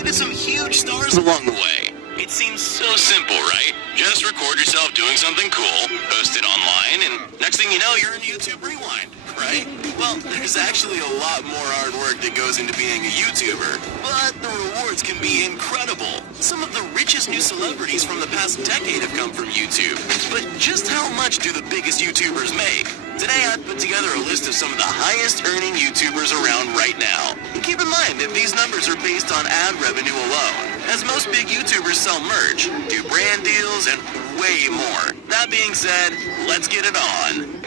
created some huge stars along the way. It seems so simple, right? Just record yourself doing something cool, post it online, and next thing you know, you're in YouTube Rewind, right? Well, there's actually a lot more hard work that goes into being a YouTuber, but the rewards can be incredible. Some of the richest new celebrities from the past decade have come from YouTube, but just how much do the biggest YouTubers make? Today I've put together a list of some of the highest earning YouTubers around right now. And keep in mind that these numbers are based on ad revenue alone, as most big YouTubers sell merch, do brand deals, and way more. That being said, let's get it on.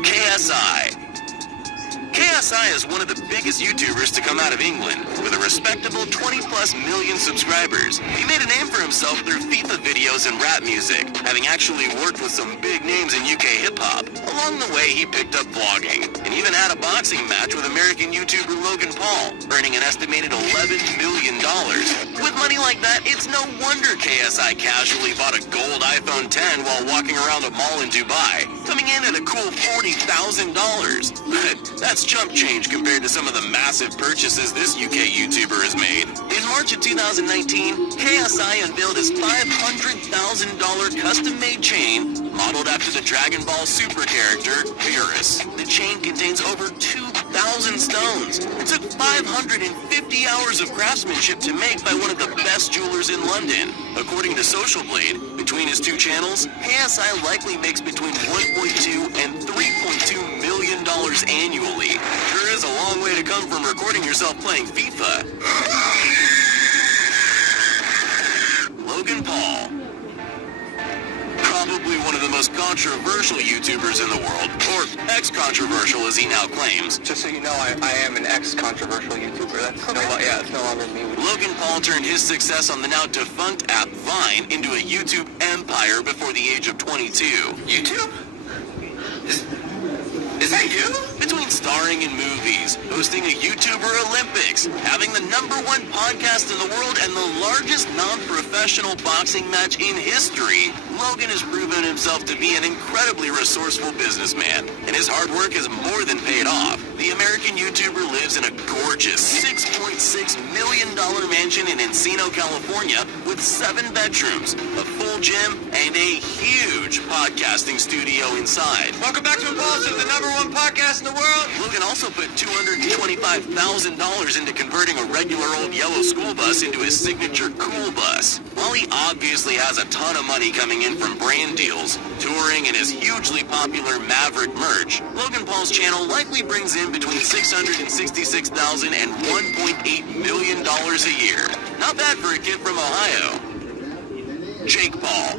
KSI. KSI is one of the biggest YouTubers to come out of England, with a respectable 20+ million subscribers. He made a name for himself through FIFA videos and rap music, having actually worked with some big names in UK hip-hop. Along the way, he picked up vlogging, and even had a boxing match with American YouTuber Logan Paul, earning an estimated $11 million. With money like that, it's no wonder KSI casually bought a gold iPhone 10 while walking around a mall in Dubai, coming in at a cool $40,000. But that's chump change compared to some of the massive purchases this UK YouTuber has made. In March of 2019, KSI unveiled his $500,000 custom-made chain modeled after the Dragon Ball Super character, Beerus. The chain contains over 2,000 stones and took 550 hours of craftsmanship to make by one of the best jewelers in London. According to Social Blade, between his two channels, KSI likely makes between $1.2 and $3.2 million annually. Sure is a long way to come from recording yourself playing FIFA. Logan Paul. Probably one of the most controversial YouTubers in the world, or ex-controversial as he now claims. Just so you know, I am an ex-controversial YouTuber. That's it's no longer me. Logan Paul turned his success on the now defunct app Vine into a YouTube empire before the age of 22. YouTube? Is that you? Between starring in movies, hosting a YouTuber Olympics, having the #1 podcast in the world, and the largest non-professional boxing match in history, Logan has proven himself to be an incredibly resourceful businessman, and his hard work has more than paid off. The American YouTuber lives in a gorgeous $6.6 million mansion in Encino, California, with 7 bedrooms, a full gym, and a huge podcasting studio inside. Welcome back to Impulse, the #1 podcast in the world. Logan also put $225,000 into converting a regular old yellow school bus into his signature cool bus. While he obviously has a ton of money coming in from brand deals, touring, and his hugely popular Maverick merch, Logan Paul's channel likely brings in between $666,000 and $1.8 million a year. Not bad for a kid from Ohio. Jake Paul.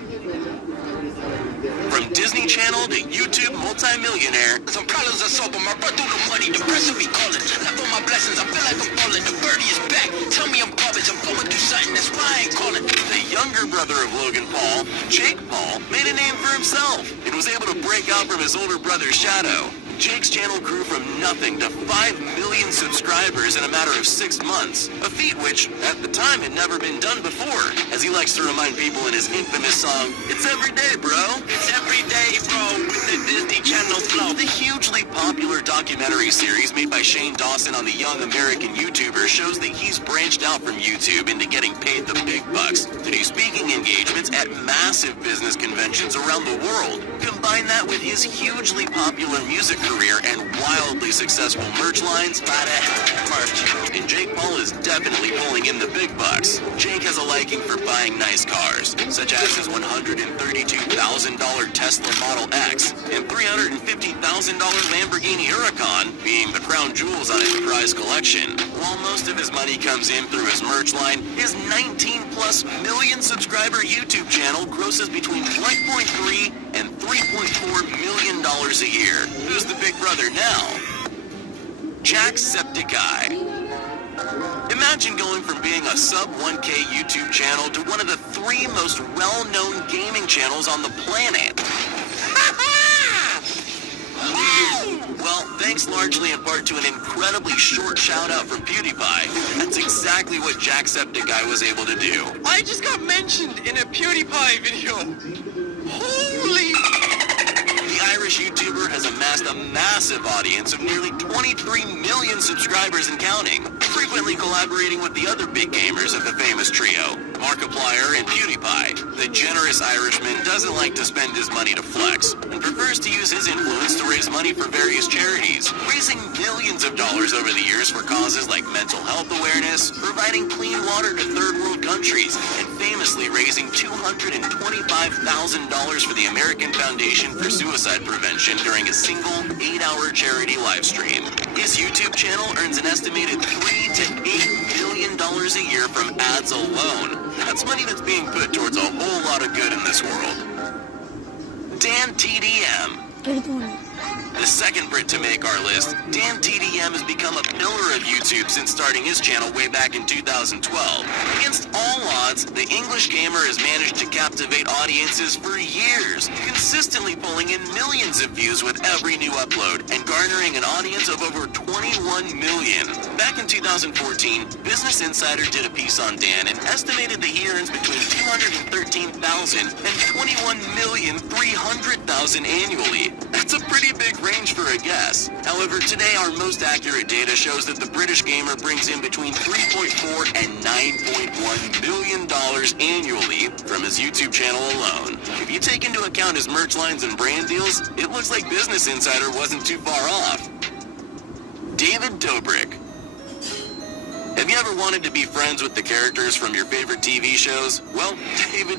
From Disney Channel to YouTube multi-millionaire. Some problems are so, but my brother through the money, the pressure be calling. Left on my blessings, I feel like I'm falling. The birdie is back, tell me I'm garbage. I'm going through something, that's why I ain't calling. The younger brother of Logan Paul, Jake Paul, made a name for himself and was able to break out from his older brother's shadow. Jake's channel grew from nothing to 5 million subscribers in a matter of 6 months, a feat which, at the time, had never been done before, as he likes to remind people in his infamous song, "It's every day, bro. It's every day, bro, with the Disney Channel flow." The hugely popular documentary series made by Shane Dawson on the young American YouTuber shows that he's branched out from YouTube into getting paid the big bucks to do speaking engagements at massive business conventions around the world. Combine that with his hugely popular music career and wildly successful merch lines, and Jake Paul is definitely pulling in the big bucks. Jake has a liking for buying nice cars, such as his $132,000 Tesla Model X and $350,000 Lamborghini Huracan being the crown jewels on his prized collection. While most of his money comes in through his merch line, his 19+ million subscriber YouTube channel grosses between $1.3 and $3.4 million a year. Who's the big brother now? Jacksepticeye. Imagine going from being a sub-1K YouTube channel to one of the 3 most well-known gaming channels on the planet. Well, thanks largely in part to an incredibly short shout-out from PewDiePie, that's exactly what Jacksepticeye was able to do. I just got mentioned in a PewDiePie video. Holy... The Irish British YouTuber has amassed a massive audience of nearly 23 million subscribers and counting, frequently collaborating with the other big gamers of the famous trio, Markiplier and PewDiePie. The generous Irishman doesn't like to spend his money to flex, and prefers to use his influence to raise money for various charities, raising millions of dollars over the years for causes like mental health awareness, providing clean water to third world countries, and famously raising $225,000 for the American Foundation for Suicide Prevention during a single 8-hour charity live stream. His YouTube channel earns an estimated $3 to $8 million a year from ads alone. That's money that's being put towards a whole lot of good in this world. DanTDM. The second Brit to make our list, DanTDM has become a pillar of YouTube since starting his channel way back in 2012. Against all odds, the English gamer has managed to captivate audiences for years, consistently pulling in millions of views with every new upload and garnering an audience of over 21 million. Back in 2014, Business Insider did a piece on Dan and estimated that he earns between $213,000 and $21,300,000 annually. That's a pretty big range for a guess. However, today our most accurate data shows that the British gamer brings in between $3.4 and $9.1 million annually from his YouTube channel alone. If you take into account his merch lines and brand deals, it looks like Business Insider wasn't too far off. Dobrik. Have you ever wanted to be friends with the characters from your favorite TV shows? Well,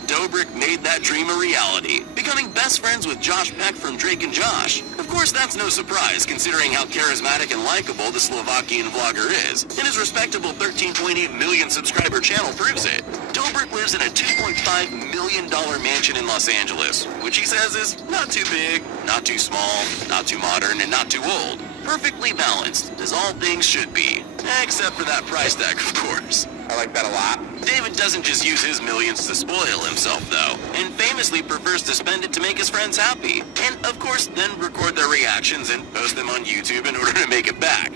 Dobrik made that dream a reality, becoming best friends with Josh Peck from Drake and Josh. Of course, that's no surprise, considering how charismatic and likable the Slovakian vlogger is, and his respectable 13.8 million subscriber channel proves it. Dobrik lives in a $2.5 million mansion in Los Angeles, which he says is not too big, not too small, not too modern, and not too old. Perfectly balanced, as all things should be. Except for that price tag, of course. I like that a lot. David doesn't just use his millions to spoil himself, though, and famously prefers to spend it to make his friends happy. And, of course, then record their reactions and post them on YouTube in order to make it back.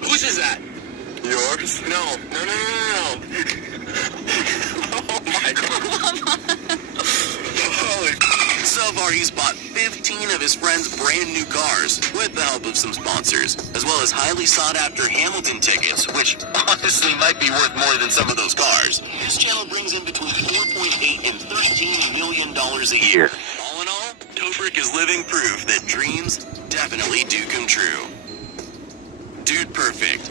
Whose is that? Yours? No. Oh my God. Holy. So far, he's bought 15 of his friends' brand new cars, with the help of some sponsors, as well as highly sought-after Hamilton tickets, which honestly might be worth more than some of those cars. His channel brings in between $4.8 and $13 million a year. All in all, Dobrik is living proof that dreams definitely do come true. Dude Perfect.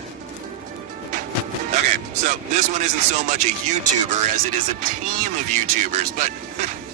Okay, so this one isn't so much a YouTuber as it is a team of YouTubers, but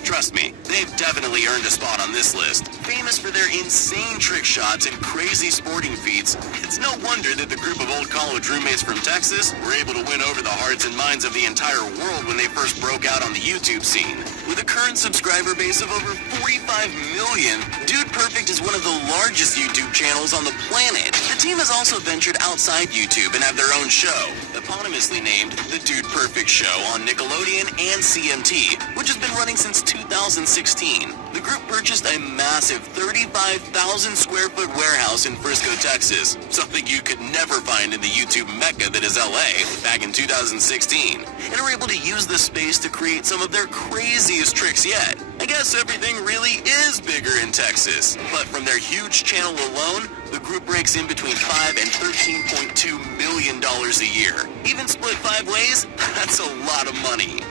trust me, they've definitely earned a spot on this list. Famous for their insane trick shots and crazy sporting feats, it's no wonder that the group of old college roommates from Texas were able to win over the hearts and minds of the entire world when they first broke out on the YouTube scene. With a current subscriber base of over 45 million, Dude Perfect is one of the largest YouTube channels on the planet. The team has also ventured outside YouTube and have their own show, eponymously named The Dude Perfect Show on Nickelodeon and CMT, which has been running since 2016. The group purchased a massive 35,000 square foot warehouse in Frisco, Texas, something you could never find in the YouTube mecca that is LA, back in 2016, and are able to use the space to create some of their craziest tricks yet. I guess everything really is bigger in Texas, but from their huge channel alone, the group breaks in between $5 and $13.2 million a year. Even split 5 ways, that's a lot of money.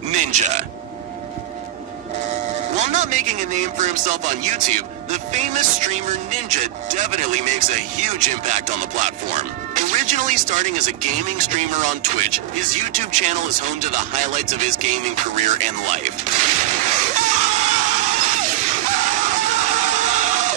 Ninja. While not making a name for himself on YouTube, the famous streamer Ninja definitely makes a huge impact on the platform. Originally starting as a gaming streamer on Twitch, his YouTube channel is home to the highlights of his gaming career and life,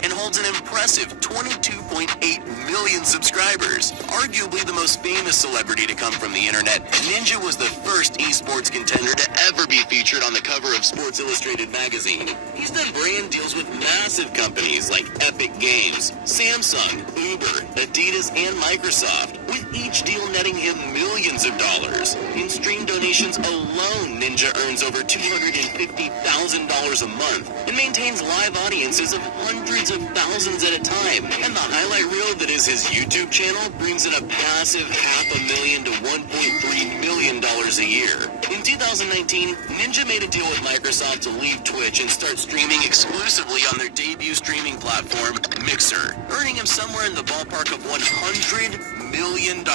and holds an impressive 22.8 million subscribers. Arguably the most famous celebrity to come from the internet, Ninja was the first esports contender to ever be featured on the cover of Sports Illustrated magazine. He's done brand deals with massive companies like Epic Games, Samsung, Uber, Adidas, and Microsoft, with each deal netting him millions of dollars. In stream donations alone, Ninja earns over $250,000 a month and maintains live audiences of hundreds hundreds of thousands at a time. And the highlight reel that is his YouTube channel brings in a passive $500,000 to $1.3 million a year. In 2019, Ninja made a deal with Microsoft to leave Twitch and start streaming exclusively on their debut streaming platform, Mixer, earning him somewhere in the ballpark of $100 million.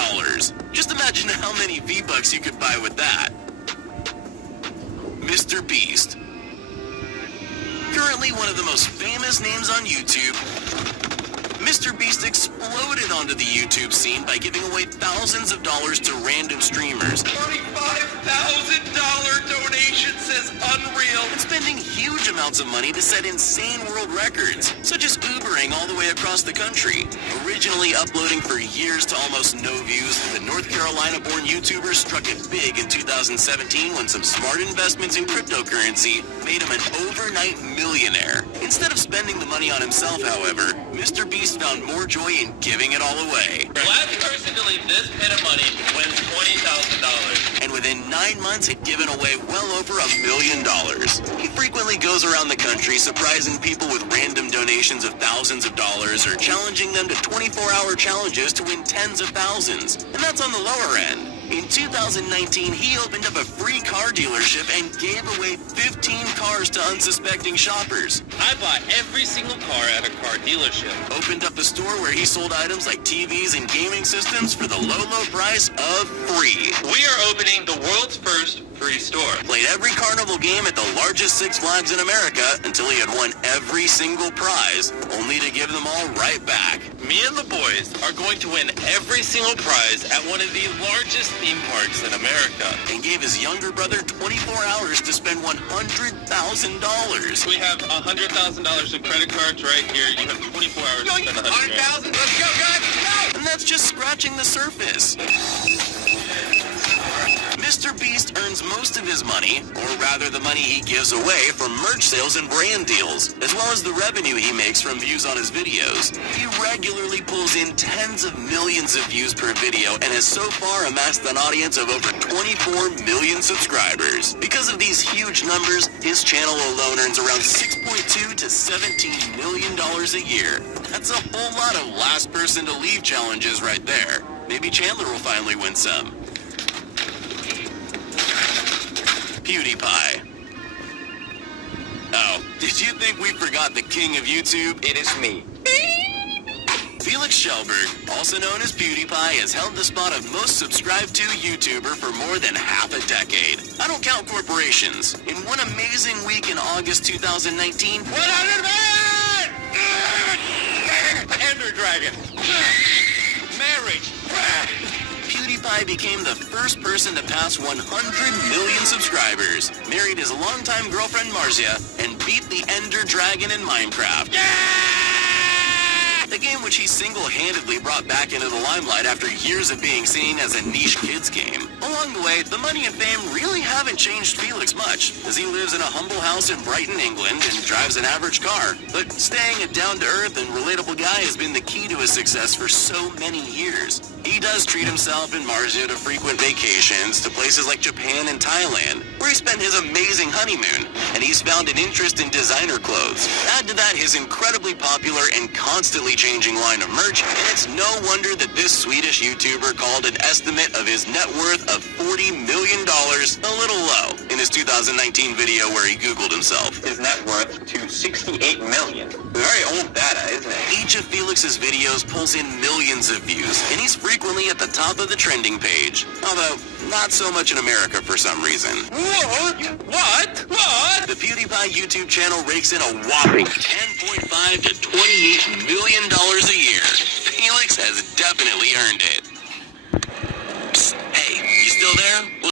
Just imagine how many V-Bucks you could buy with that. MrBeast. Currently one of the most famous names on YouTube, MrBeast exploded onto the YouTube scene by giving away thousands of dollars to random streamers. $25,000 donation says unreal. And spending huge amounts of money to set insane world records, such as Ubering all the way across the country. Originally uploading for years to almost no views, the North Carolina-born YouTuber struck it big in 2017 when some smart investments in cryptocurrency made him an overnight millionaire. Instead of spending the money on himself, however, MrBeast found more joy in giving it all away. The last person to leave this pit of money wins $20,000. And within 9 months had given away well over $1 million. He frequently goes around the country surprising people with random donations of thousands of dollars or challenging them to 24-hour challenges to win tens of thousands. And that's on the lower end. In 2019, he opened up a free car dealership and gave away 15 cars to unsuspecting shoppers. I bought every single car at a car dealership. Opened up a store where he sold items like TVs and gaming systems for the low price of free. We are opening the world's first free store. Played every carnival game at the largest Six Flags in America until he had won every single prize, only to give them all right back. Me and the boys are going to win every single prize at one of the largest theme parks in America. And gave his younger brother 24 hours to spend $100,000. We have $100,000 in credit cards right here. You have 24 hours to spend $100,000. Let's go, guys! Go! And that's just scratching the surface. MrBeast earns most of his money, or rather the money he gives away, from merch sales and brand deals, as well as the revenue he makes from views on his videos. He regularly pulls in tens of millions of views per video and has so far amassed an audience of over 24 million subscribers. Because of these huge numbers, his channel alone earns around $6.2 to $17 million a year. That's a whole lot of last person to leave challenges right there. Maybe Chandler will finally win some. PewDiePie. Oh, did you think we forgot the king of YouTube? It is me. Felix Schellberg, also known as PewDiePie, has held the spot of most subscribed to YouTuber for more than half a decade. I don't count corporations. In one amazing week in August 2019, 100 million! Ender Dragon. Marriage. PewDiePie became the first person to pass 100 million subscribers, married his longtime girlfriend Marzia, and beat the Ender Dragon in Minecraft. The game which he single-handedly brought back into the limelight after years of being seen as a niche kids game. Along the way, the money and fame really haven't changed Felix much, as he lives in a humble house in Brighton, England, and drives an average car. But staying a down-to-earth and relatable guy has been the key to his success for so many years. He does treat himself and Marzia to frequent vacations to places like Japan and Thailand, where he spent his amazing honeymoon, and he's found an interest in designer clothes. Add to that his incredibly popular and constantly changing line of merch, and it's no wonder that this Swedish YouTuber called an estimate of his net worth of $40 million a little low in his 2019 video where he Googled himself. His net worth to $68 million. Very old data, isn't it? Each of Felix's videos pulls in millions of views, and he's frequently at the top of the trending page. Although, not so much in America for some reason. What? The PewDiePie YouTube channel rakes in a whopping $10.5 to $28 million a year. Felix has definitely earned it.